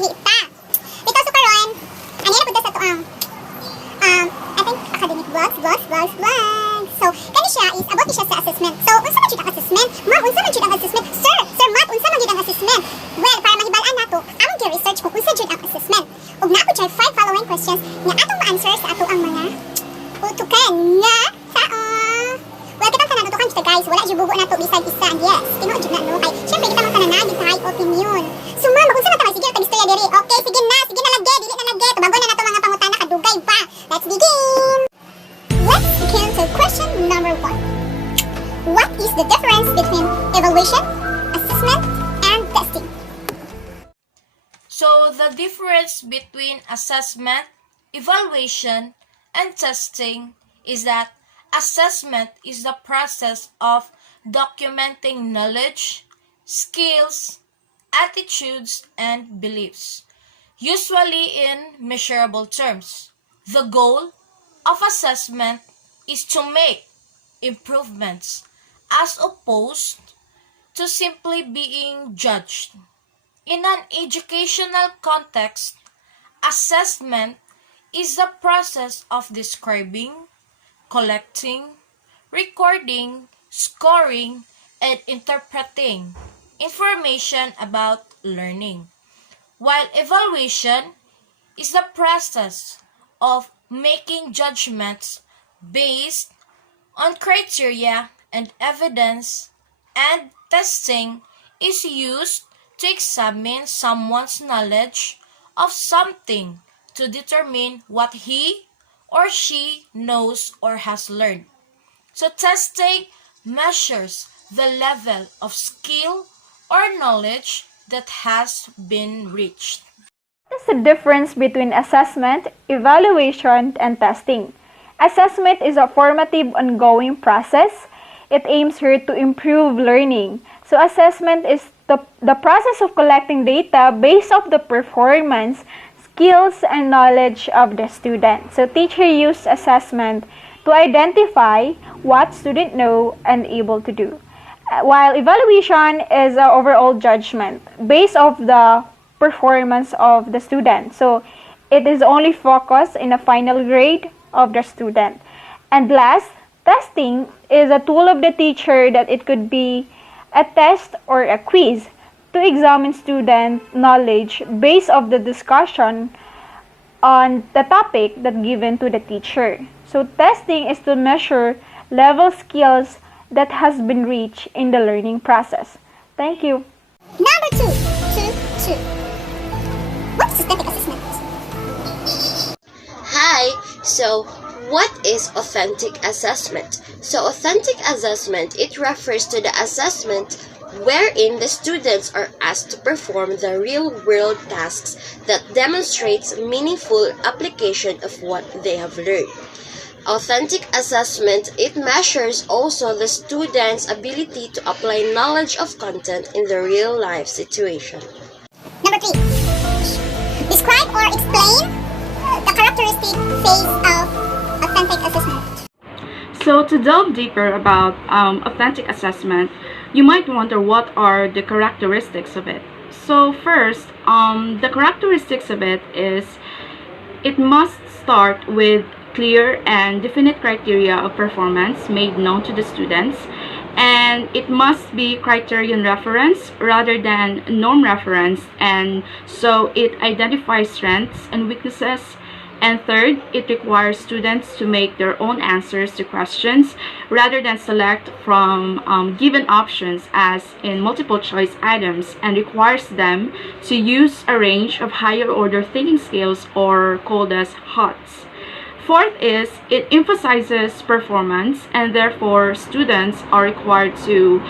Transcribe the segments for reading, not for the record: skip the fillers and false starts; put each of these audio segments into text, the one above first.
buhi ta. Ito sa karon, ano na punta sa to ang I think academic vlogs. So, kani siya is about ni siya sa assessment. So, unsa man jud ang assessment? Ma'am, unsa man jud ang assessment? Sir, Matt, unsa man jud ang assessment? Well, para mahibal-an nato, among gi-research kung unsa jud ang assessment. Ug naako jay 5 following questions nga atong ma-answer sa ato ang mga utukan nga well, kitang tanan utukan kita guys, wala jud bugo nato bisag isa. And yes, tinuod jud na no. Kay syempre kita man tanan na high opinion. So, ma'am, unsa man ta sige tag istorya diri? Okay, sige na lagge, dili na lagge. Tubago na nato mga pangutana kadugay pa. Let's begin. Let's begin to question number 1. What is the difference between evaluation, assessment, and testing? So, the difference between assessment, evaluation, and testing is that assessment is the process of documenting knowledge, skills, attitudes, and beliefs, usually in measurable terms. The goal of assessment is to make improvements as opposed to simply being judged. In an educational context, assessment is the process of describing, collecting, recording, scoring, and interpreting information about learning, while evaluation is the process of making judgments based on criteria and evidence, and testing is used to examine someone's knowledge of something to determine what he or she knows or has learned. So testing measures the level of skill or knowledge that has been reached. What is the difference between assessment, evaluation, and testing? Assessment is a formative ongoing process. It aims here to improve learning. So assessment is the process of collecting data based off the performance, skills, and knowledge of the student. So teacher use assessment to identify what student know and able to do. While evaluation is an overall judgment based off the performance of the student. So it is only focused in the final grade of the student. And last, testing is a tool of the teacher that it could be a test or a quiz to examine student knowledge based off the discussion on the topic that given to the teacher. So testing is to measure level skills that has been reached in the learning process. Thank you. Number 2. What is systematic assessment? Hi, so what is authentic assessment? So authentic assessment, it refers to the assessment wherein the students are asked to perform the real-world tasks that demonstrates meaningful application of what they have learned. Authentic assessment, it measures also the student's ability to apply knowledge of content in the real-life situation. Number 3. Describe or explain the characteristic phase of authentic assessment. So to delve deeper about authentic assessment, you might wonder what are the characteristics of it. So first, the characteristics of it is it must start with clear and definite criteria of performance made known to the students, and it must be criterion reference rather than norm reference, and so it identifies strengths and weaknesses. And third, it requires students to make their own answers to questions rather than select from given options as in multiple choice items, and requires them to use a range of higher order thinking skills, or called as HOTS. Fourth is it emphasizes performance, and therefore students are required to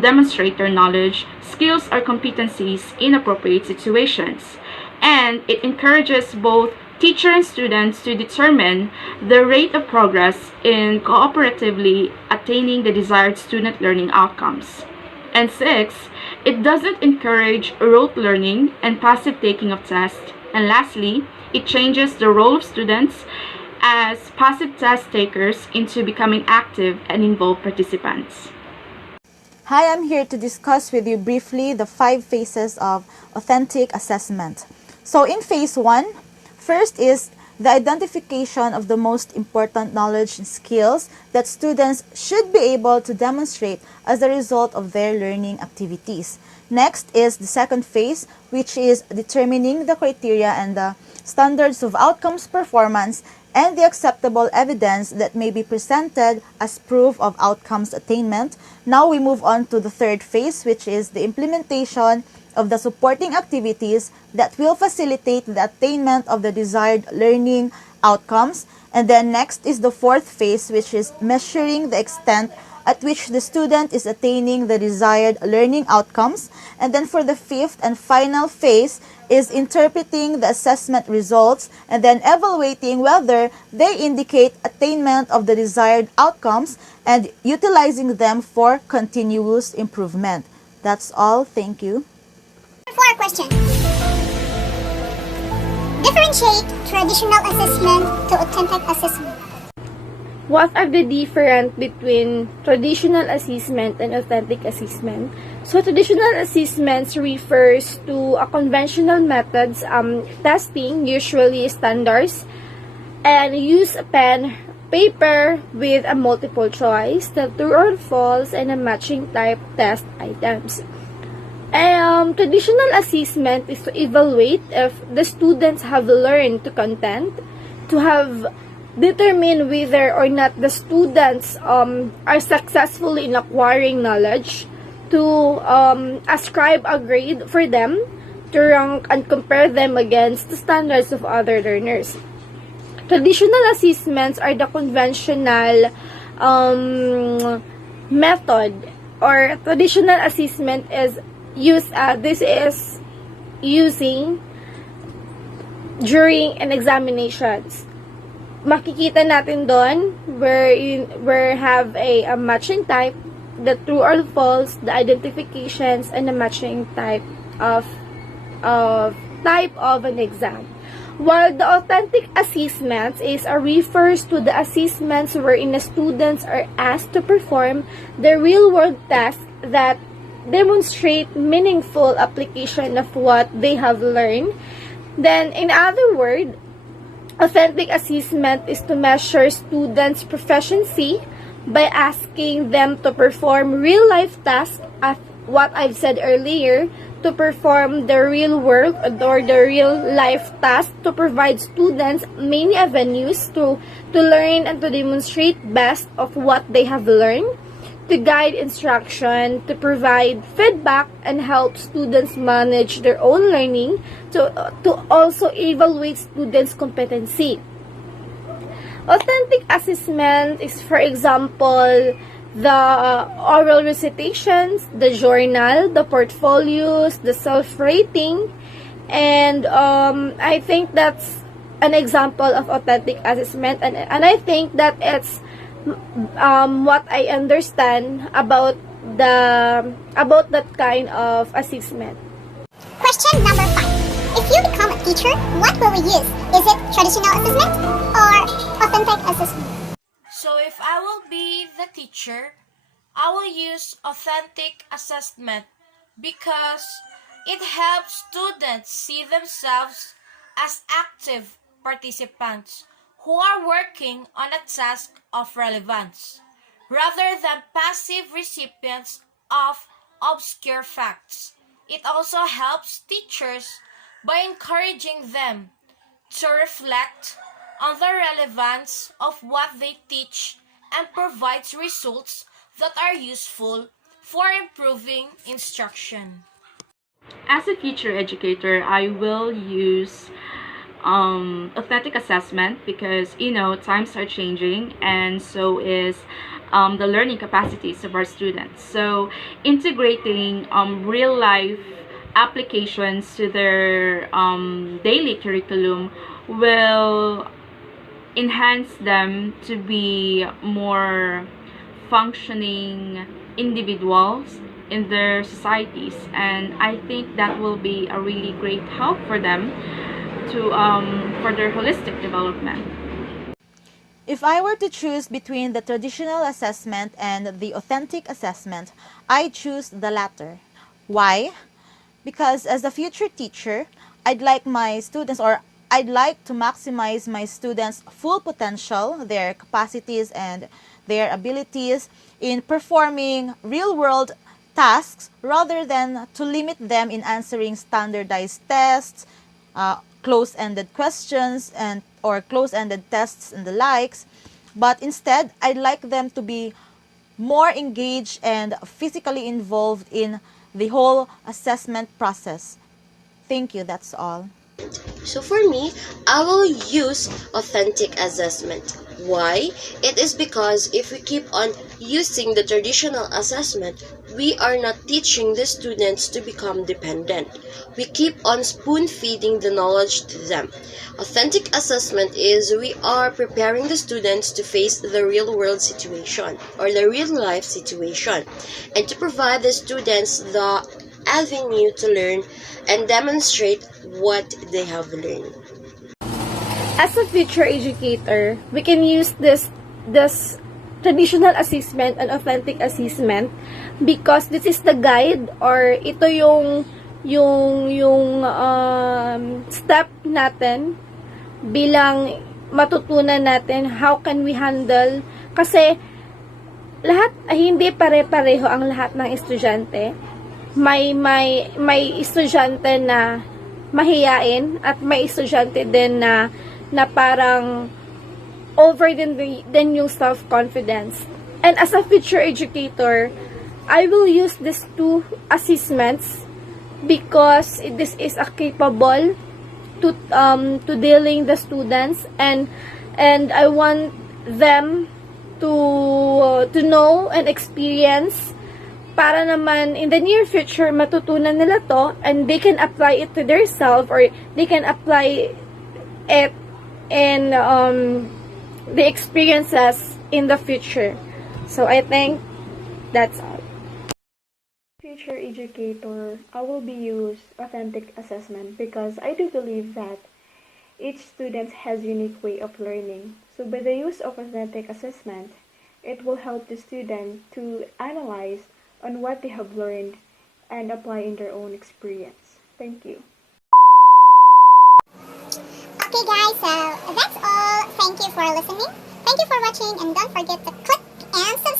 demonstrate their knowledge, skills, or competencies in appropriate situations. And it encourages both teacher and students to determine the rate of progress in cooperatively attaining the desired student learning outcomes. And six, it doesn't encourage rote learning and passive taking of tests. And lastly, it changes the role of students as passive test takers into becoming active and involved participants. Hi, I'm here to discuss with you briefly the 5 phases of authentic assessment. So in phase 1, first is the identification of the most important knowledge and skills that students should be able to demonstrate as a result of their learning activities. Next is the second phase, which is determining the criteria and the standards of outcomes performance and the acceptable evidence that may be presented as proof of outcomes attainment. Now we move on to the third phase, which is the implementation of the supporting activities that will facilitate the attainment of the desired learning outcomes. And then next is the fourth phase, which is measuring the extent at which the student is attaining the desired learning outcomes. And then for the fifth and final phase is interpreting the assessment results and then evaluating whether they indicate attainment of the desired outcomes and utilizing them for continuous improvement. That's all. Thank you. 4 question. Differentiate traditional assessment to authentic assessment. What are the difference between traditional assessment and authentic assessment? So traditional assessments refers to a conventional methods testing, usually standards, and use a pen, paper with a multiple choice, the true or false, and a matching type test items. Traditional assessment is to evaluate if the students have learned to content, to have determine whether or not the students are successful in acquiring knowledge, to ascribe a grade for them, to rank and compare them against the standards of other learners. Traditional assessments are the conventional method, or traditional assessment is using during an examinations. Makikita natin doon where have a matching type, the true or false, the identifications, and the matching type of an exam. While the authentic assessments refers to the assessments wherein the students are asked to perform the real-world tasks that demonstrate meaningful application of what they have learned. Then, in other words, authentic assessment is to measure students' proficiency by asking them to perform real-life tasks, as what I've said earlier, to perform the real world or the real-life task, to provide students many avenues to learn and to demonstrate best of what they have learned, to guide instruction, to provide feedback, and help students manage their own learning, to also evaluate students' competency. Authentic assessment is, for example, the oral recitations, the journal, the portfolios, the self-rating, and I think that's an example of authentic assessment, and I think that it's what I understand about that kind of assessment. Question number 5. If you become a teacher, what will we use? Is it traditional assessment or authentic assessment? So if I will be the teacher, I will use authentic assessment because it helps students see themselves as active participants who are working on a task of relevance, rather than passive recipients of obscure facts. It also helps teachers by encouraging them to reflect on the relevance of what they teach and provides results that are useful for improving instruction. As a future educator, I will use authentic assessment because times are changing, and so is the learning capacities of our students. So integrating real life applications to their daily curriculum will enhance them to be more functioning individuals in their societies, and I think that will be a really great help for them to for their holistic development. If I were to choose between the traditional assessment and the authentic assessment, I choose the latter. Why? Because as a future teacher, I'd like my students, or I'd like to maximize my students' full potential, their capacities and their abilities in performing real-world tasks rather than to limit them in answering standardized tests, close-ended questions and or close-ended tests and the likes. But instead, I'd like them to be more engaged and physically involved in the whole assessment process. Thank you, that's all. So for me, I will use authentic assessment. Why? It is because if we keep on using the traditional assessment, we are not teaching the students to become dependent. We keep on spoon feeding the knowledge to them. Authentic assessment is we are preparing the students to face the real world situation or the real life situation and to provide the students the avenue to learn and demonstrate what they have learned. As a future educator, we can use this traditional assessment and authentic assessment because this is the guide or ito yung step natin bilang matutunan natin how can we handle kasi lahat hindi pare-pareho ang lahat ng estudyante. May estudyante na mahiyain at may estudyante din na parang over din yung self-confidence. And as a future educator, I will use these two assessments because this is a capable to dealing the students and I want them to know and experience para naman in the near future matutunan nila to and they can apply it to their self or they can apply it in the experiences in the future. So I think that's all. Future educator, I will be use authentic assessment because I do believe that each student has unique way of learning. So by the use of authentic assessment, it will help the student to analyze on what they have learned and apply in their own experience. Thank you. Okay guys, so that's all. Thank you for listening. Thank you for watching and don't forget to click and subscribe.